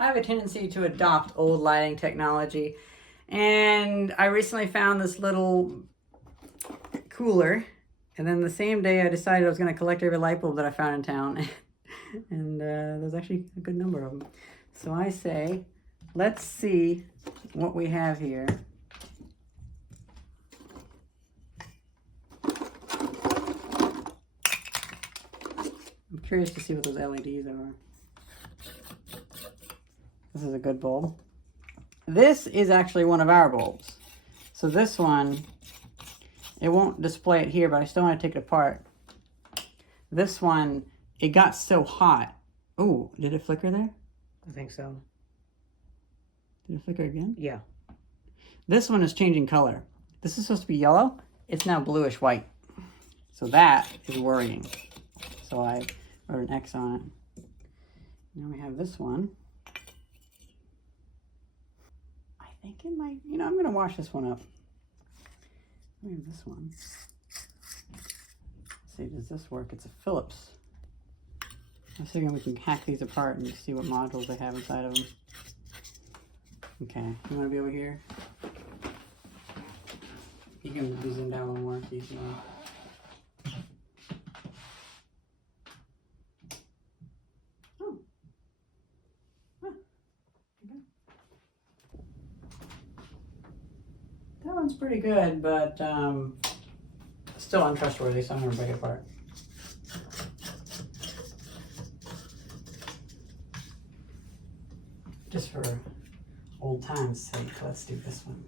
I have a tendency to adopt old lighting technology. And I recently found this little cooler. And then the same day I decided I was going to collect every light bulb that I found in town. And there's actually a good number of them. So I say, let's see what we have here. I'm curious to see what those LEDs are. This is a good bulb. This is actually one of our bulbs. So this one, it won't display it here, but I still want to take it apart. This one, it got so hot. Oh, did it flicker there? I think so. Did it flicker again? Yeah. This one is changing color. This is supposed to be yellow. It's now bluish white. So that is worrying. So I wrote an X on it. Now we have this one. I think it might, you know, I'm going to wash this one up. We have this one. Let's see, does this work? It's a Phillips. I'm thinking we can hack these apart and see what modules they have inside of them. Okay, you want to be over here? You can zoom down a little more if you want. Oh. Huh. Okay. That one's pretty good, but still untrustworthy, so I'm going to break it apart. Just for old time's sake, let's do this one.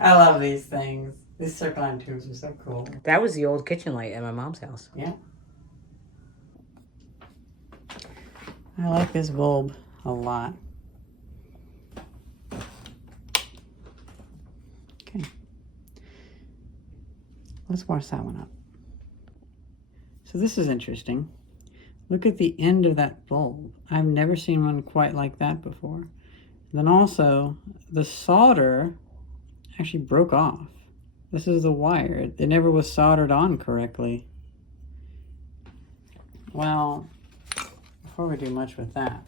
I love these things. These circle line tubes are so cool. That was the old kitchen light at my mom's house. Yeah. I like this bulb a lot. Okay. Let's wash that one up. So this is interesting. Look at the end of that bulb. I've never seen one quite like that before. Then also, the solder actually broke off. This is the wire. It never was soldered on correctly. Well, before we do much with that,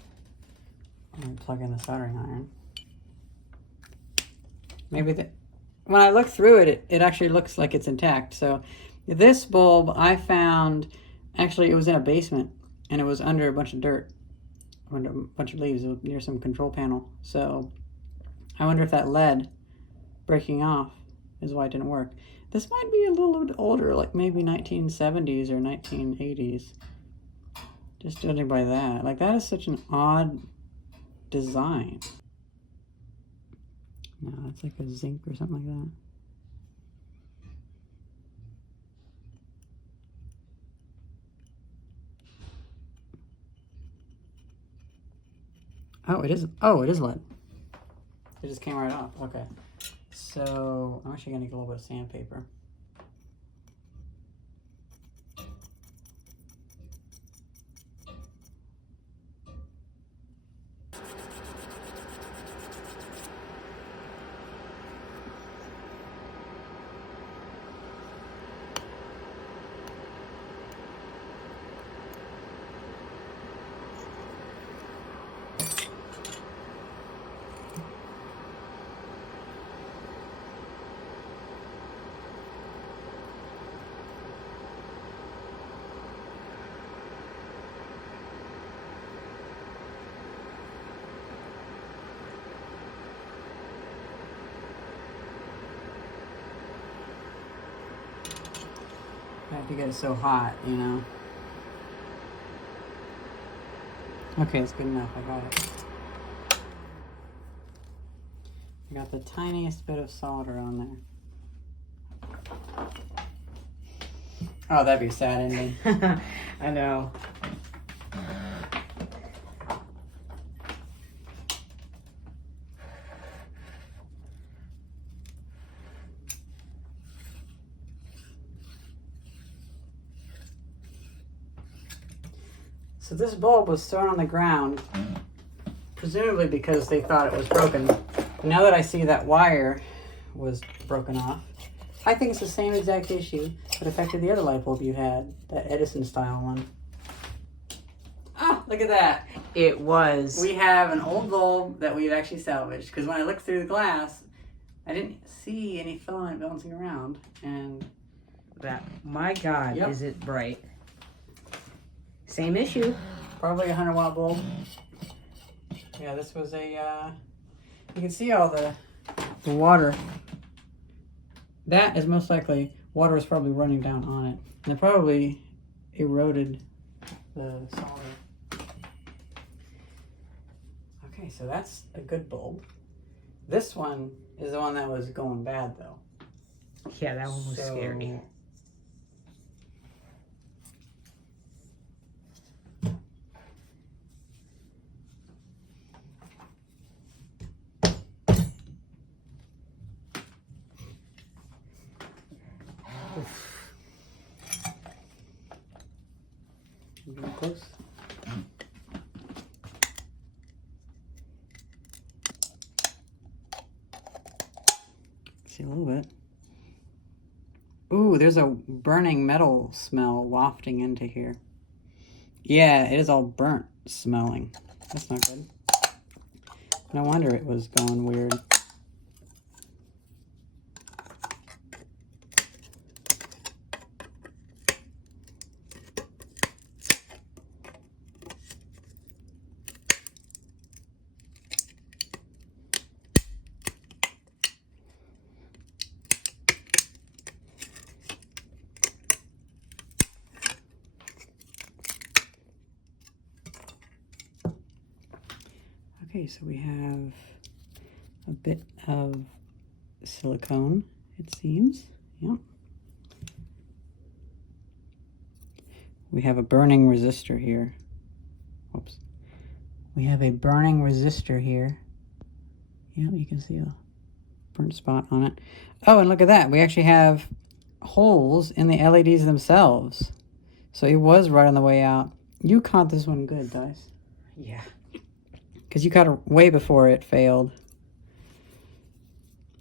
I'm going to plug in the soldering iron. Maybe when I look through it, it actually looks like it's intact. So this bulb I found, actually it was in a basement and it was under a bunch of dirt, under a bunch of leaves near some control panel. So I wonder if that lead breaking off is why it didn't work. This might be a little bit older, like maybe 1970s or 1980s. Just judging by that. Like, that is such an odd design. No, it's like a zinc or something like that. Oh, it is. Oh, it is lead. It just came right off. Okay. So I'm actually gonna get a little bit of sandpaper. I have to get it so hot, you know. Okay, it's good enough. I got it. I got the tiniest bit of solder on there. Oh, that'd be a sad ending. I know. So this bulb was thrown on the ground, presumably because they thought it was broken. Now that I see that wire was broken off. I think it's the same exact issue that affected the other light bulb you had, that Edison style one. Oh, look at that. It was. We have an old bulb that we've actually salvaged, because when I looked through the glass, I didn't see any filament bouncing around. And that, my God, Yep. is it bright. Same issue. probably a 100-watt bulb. Yeah, this was a, you can see all the water. That is most likely, water is probably running down on it. And it probably eroded the solder. Okay, so that's a good bulb. This one is the one that was going bad, though. Yeah, that one was scary. Getting close. See a little bit. Ooh, there's a burning metal smell wafting into here. Yeah, it is all burnt smelling. That's not good. No wonder it was going weird. Okay, so we have a bit of silicone, it seems. Yep. We have a burning resistor here. Whoops. We have a burning resistor here. Yeah, you can see a burnt spot on it. Oh, and look at that. We actually have holes in the LEDs themselves. So it was right on the way out. You caught this one good, Dice. Yeah. Because you caught it way before it failed.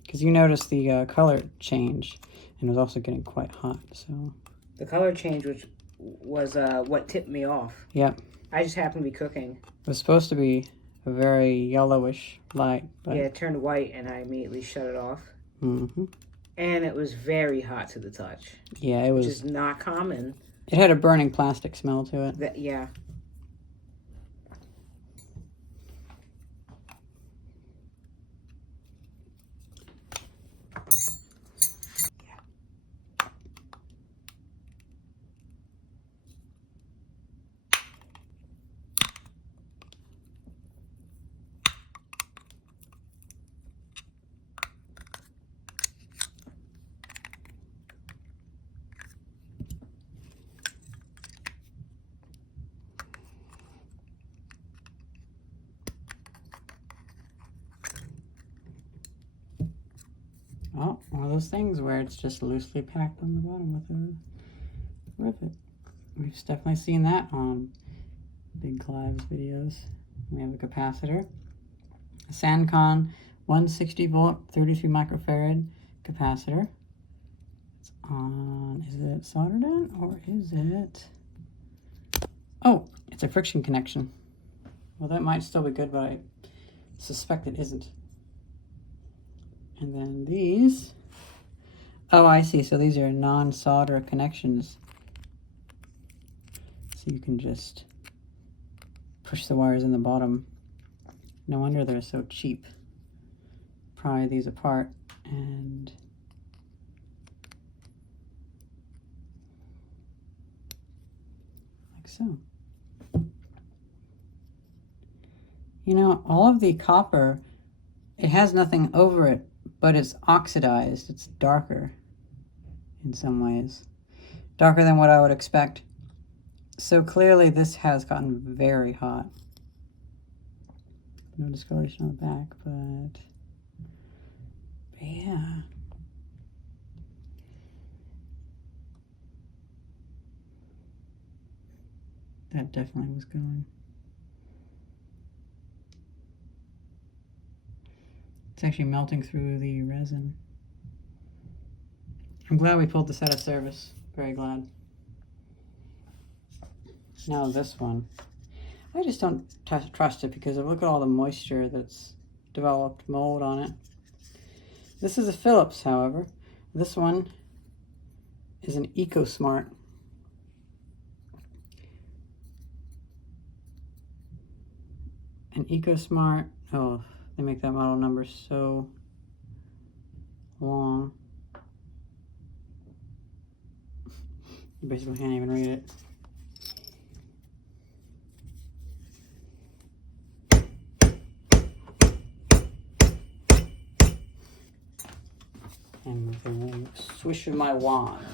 Because you noticed the color change. And it was also getting quite hot, so... The color change, which was what tipped me off. Yep. I just happened to be cooking. It was supposed to be a very yellowish light. But... Yeah, it turned white, and I immediately shut it off. Mm-hmm. And it was very hot to the touch. Yeah, it was... Which is not common. It had a burning plastic smell to it. Yeah. Oh, one of those things where it's just loosely packed on the bottom with a rivet. We've definitely seen that on Big Clive's videos. We have a capacitor, a SanCon 160 volt 33 microfarad capacitor. It's on, is it soldered in or is it? Oh, it's a friction connection. Well, that might still be good, but I suspect it isn't. And then these, oh, I see. So these are non-solder connections. So you can just push the wires in the bottom. No wonder they're so cheap. Pry these apart and like so. You know, all of the copper, it has nothing over it, but it's oxidized. It's darker in some ways. Darker than what I would expect. So clearly this has gotten very hot. No discoloration on the back, but yeah. That definitely was going. It's actually melting through the resin. I'm glad we pulled this out of service. Very glad. Now this one. I just don't trust it because look at all the moisture that's developed mold on it. This is a Phillips, however. This one is an Ecosmart. An Ecosmart. Oh, they make that model number so long. You basically can't even read it. And with the swish of my wand.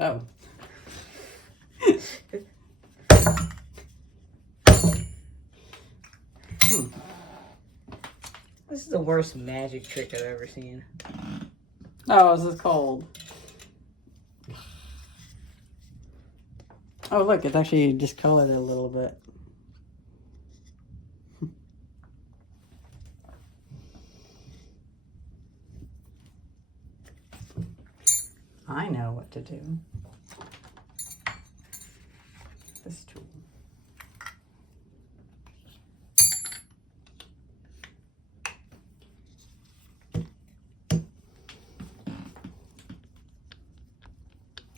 Oh. This is the worst magic trick I've ever seen. Oh, this is cold. Oh, look, it's actually discolored it a little bit. I know what to do. This tool.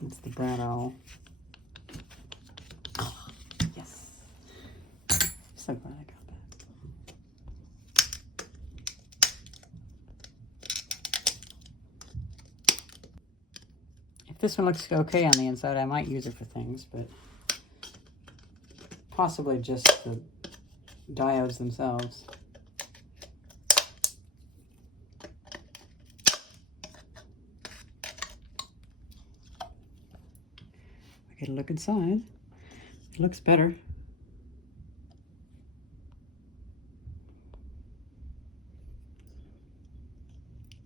It's the brown owl. Oh, yes. So glad I got that. If this one looks okay on the inside, I might use it for things, but possibly just the diodes themselves. Get a look inside. It looks better.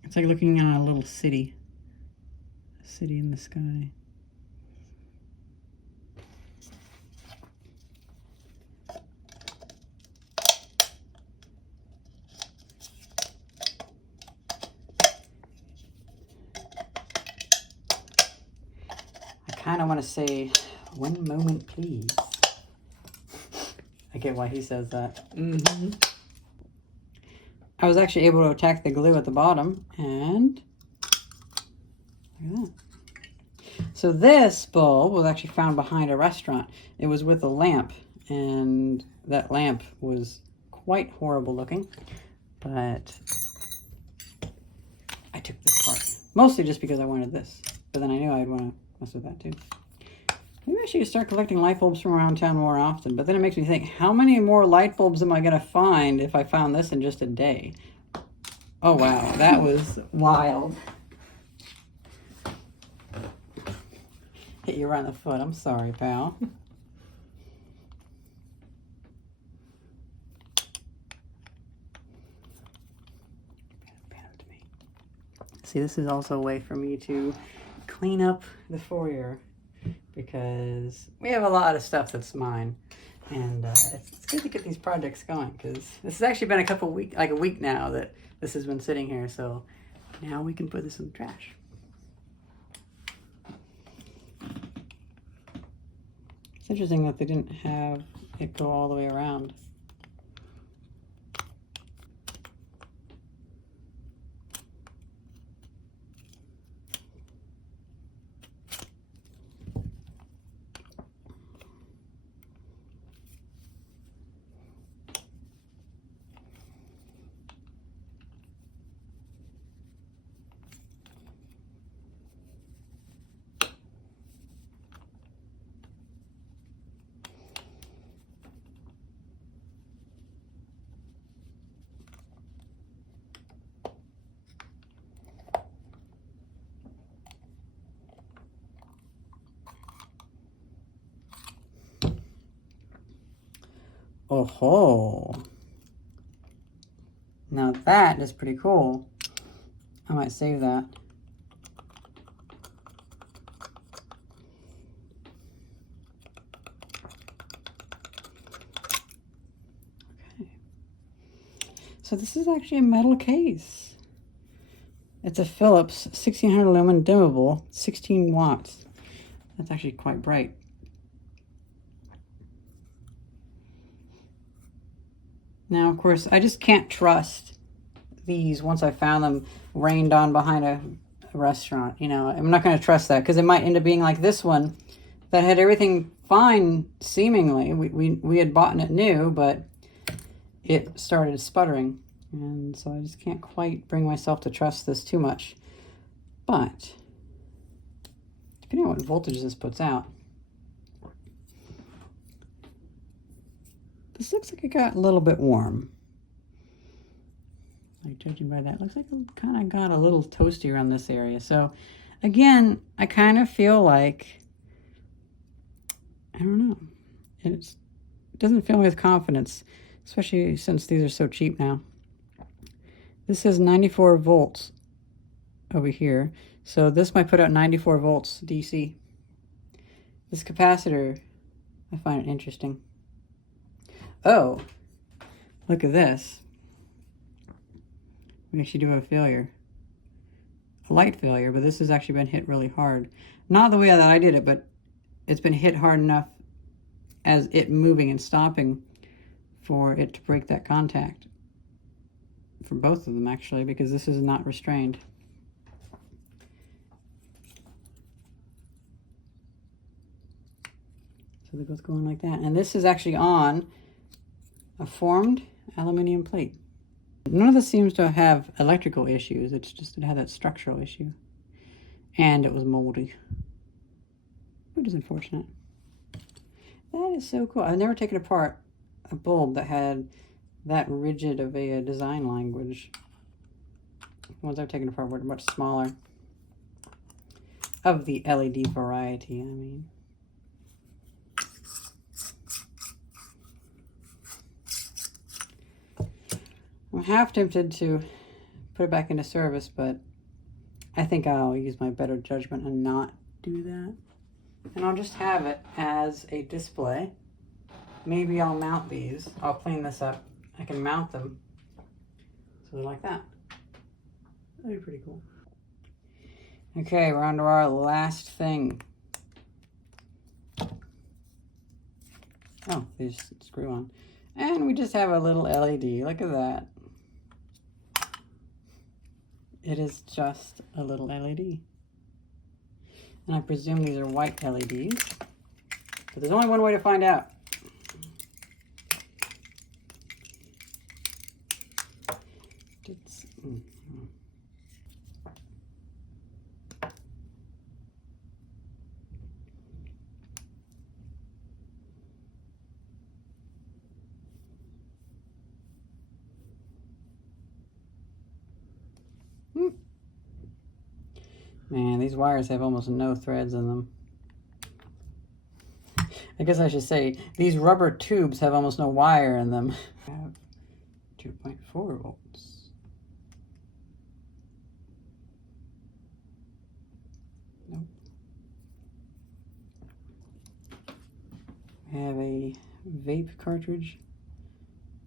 It's like looking at a little city. A city in the sky. I kind of want to say, one moment, please. I get why he says that. Mm-hmm. I was actually able to attack the glue at the bottom, and look at that. So this bulb was actually found behind a restaurant. It was with a lamp, and that lamp was quite horrible looking, but I took this part. Mostly just because I wanted this, but then I knew I'd want to mess with that too. Maybe I should start collecting light bulbs from around town more often, but then it makes me think, how many more light bulbs am I going to find if I found this in just a day? Oh wow, that was wild. Hit you around the foot. I'm sorry, pal. See, this is also a way for me to clean up the foyer, because we have a lot of stuff that's mine, and it's good to get these projects going, because this has actually been a week now that this has been sitting here, so now we can put this in the trash. It's interesting that they didn't have it go all the way around. Oh ho! Now that is pretty cool. I might save that. Okay. So this is actually a metal case. It's a Philips 1600 lumen dimmable, 16 watts. That's actually quite bright. Now, of course, I just can't trust these once I found them rained on behind a restaurant. You know, I'm not going to trust that because it might end up being like this one that had everything fine, seemingly. We had bought it new, but it started sputtering. And so I just can't quite bring myself to trust this too much. But depending on what voltage this puts out, this looks like it got a little bit warm. Like, judging by that, looks like it kind of got a little toasty around this area. So again, I kind of feel like, I don't know, it doesn't fill me with confidence, especially since these are so cheap now. This says 94 volts over here. So this might put out 94 volts DC. This capacitor, I find it interesting. Oh, look at this. We actually do have a failure. A light failure, but this has actually been hit really hard. Not the way that I did it, but it's been hit hard enough as it moving and stopping for it to break that contact. For both of them, actually, because this is not restrained. So they both go on like that. And this is actually on a formed aluminum plate. None of this seems to have electrical issues. It's just it had that structural issue. And it was moldy, which is unfortunate. That is so cool. I've never taken apart a bulb that had that rigid of a design language. The ones I've taken apart were much smaller. Of the LED variety, I mean. I'm half tempted to put it back into service, but I think I'll use my better judgment and not do that. And I'll just have it as a display. Maybe I'll mount these. I'll clean this up. I can mount them so they're like that. That'd be pretty cool. Okay, we're on to our last thing. Oh, they just screw on. And we just have a little LED. Look at that. It is just a little LED. And I presume these are white LEDs. But there's only one way to find out. Man, these wires have almost no threads in them. I guess I should say these rubber tubes have almost no wire in them. I have 2.4 volts. Nope. I have a vape cartridge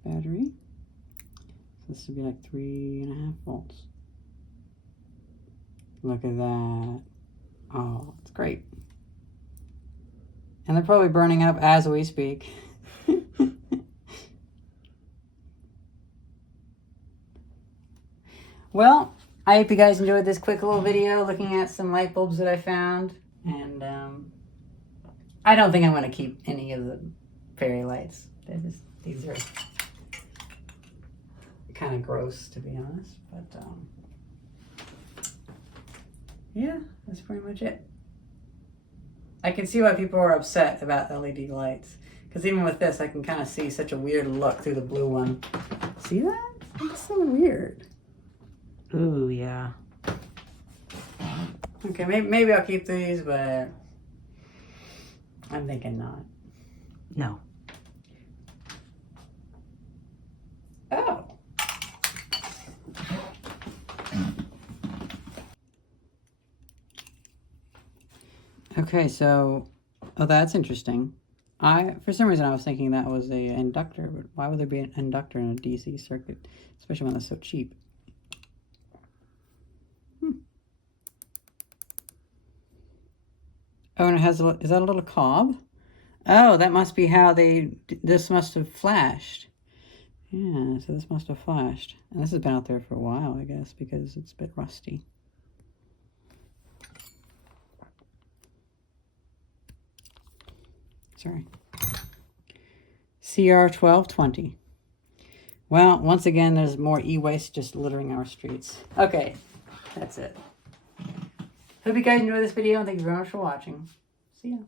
battery. So this would be like 3.5 volts. Look at that. Oh, it's great. And they're probably burning up as we speak. Well, I hope you guys enjoyed this quick little video looking at some light bulbs that I found. And I don't think I'm going to keep any of the fairy lights. These are kind of gross, to be honest. But yeah, that's pretty much it. I can see why people are upset about LED lights. Because even with this, I can kind of see such a weird look through the blue one. See that? It's so weird. Ooh, yeah. Okay, maybe I'll keep these, but I'm thinking not. No. Oh. Okay, so, oh, that's interesting. For some reason, I was thinking that was a inductor, but why would there be an inductor in a DC circuit, especially when it's so cheap? Oh, and it has is that a little cob? Oh, that must be how this must have flashed. Yeah, so this must have flashed. And this has been out there for a while, I guess, because it's a bit rusty. Sorry. CR1220. Well, once again, there's more e-waste just littering our streets. Okay, that's it. Hope you guys enjoyed this video, and thank you very much for watching. See ya.